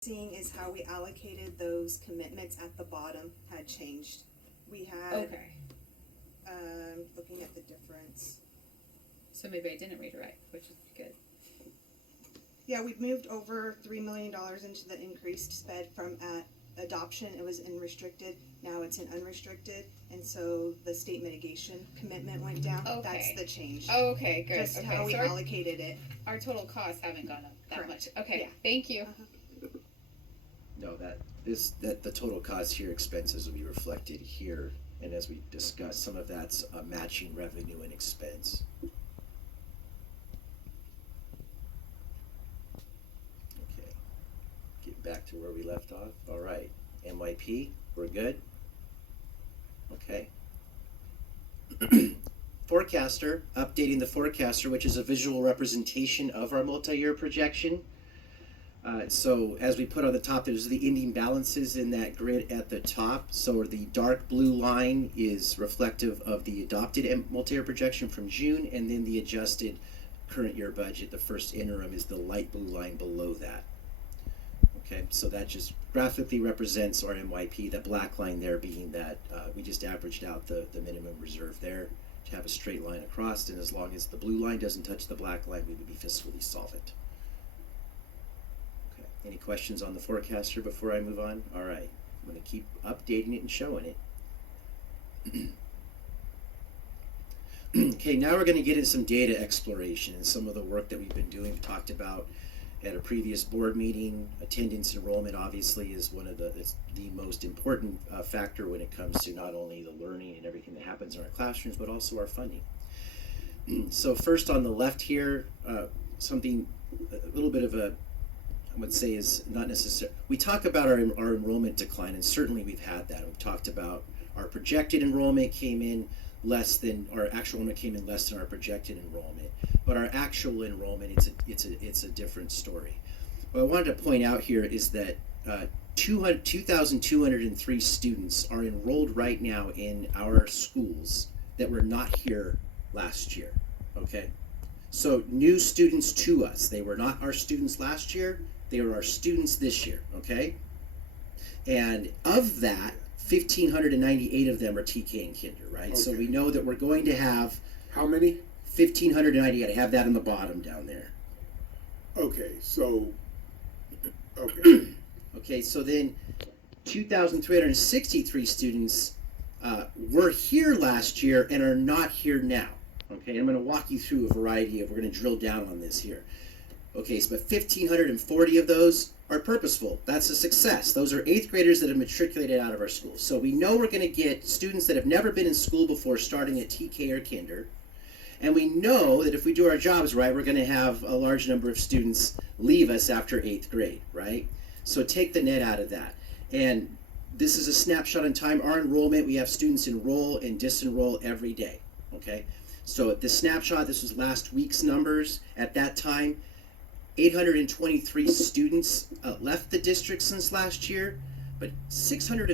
seeing is how we allocated those commitments at the bottom had changed. We had, Okay. looking at the difference. So maybe I didn't read it right, which is good. Yeah, we've moved over $3 million into the increased sped from at adoption, it was in restricted, now it's in unrestricted, and so the state mitigation commitment went down. Okay. That's the change. Okay, good. Just okay, how we so allocated it. our total costs haven't gone up that Correct. much. Okay, Yeah. thank you. No, that the total cost here, expenses will be reflected here, and as we discussed, some of that's matching revenue and expense. Okay, get back to where we left off. All right, MYP, we're good. Okay. Forecaster, updating the forecaster, which is a visual representation of our multi-year projection. So as we put on the top, there's the ending balances in that grid at the top. So the dark blue line is reflective of the adopted multi-year projection from June, and then the adjusted current year budget, the first interim, is the light blue line below that. Okay, so that just graphically represents our MYP, the black line there being that we just averaged out the minimum reserve there to have a straight line across, and as long as the blue line doesn't touch the black line, we would be fiscally solvent. Any questions on the forecaster before I move on? All right, I'm going to keep updating it and showing it. Okay, now we're going to get into some data exploration and some of the work that we've been doing. We talked about at a previous board meeting. Attendance enrollment obviously is one of the most important factor when it comes to not only the learning and everything that happens in our classrooms, but also our funding. So first on the left here, something a little bit of a I would say is not necessary. We talk about our enrollment decline, and certainly we've had that. We've talked about our projected enrollment came in less than our actual enrollment came in less than our projected enrollment. But our actual enrollment, it's a different story. What I wanted to point out here is that 2,203 students are enrolled right now in our schools that were not here last year. Okay, so new students to us. They were not our students last year. They were our students this year, okay? And of that, 1,598 of them are TK and Kinder, right? Okay. So we know that we're going to have... How many? 1,598. I have that on the bottom down there. Okay, so... Okay. Okay, so then 2,363 students were here last year and are not here now. Okay, I'm going to walk you through a variety of... We're going to drill down on this here. Okay, so but 1,540 of those are purposeful. That's a success. Those are 8th graders that have matriculated out of our school. So we know we're going to get students that have never been in school before starting at TK or Kinder. And we know that if we do our jobs right, we're going to have a large number of students leave us after 8th grade, right? So take the net out of that. And this is a snapshot in time. Our enrollment, we have students enroll and disenroll every day, okay? So at this snapshot, this was last week's numbers. At that time, 823 students left the district since last year, but 600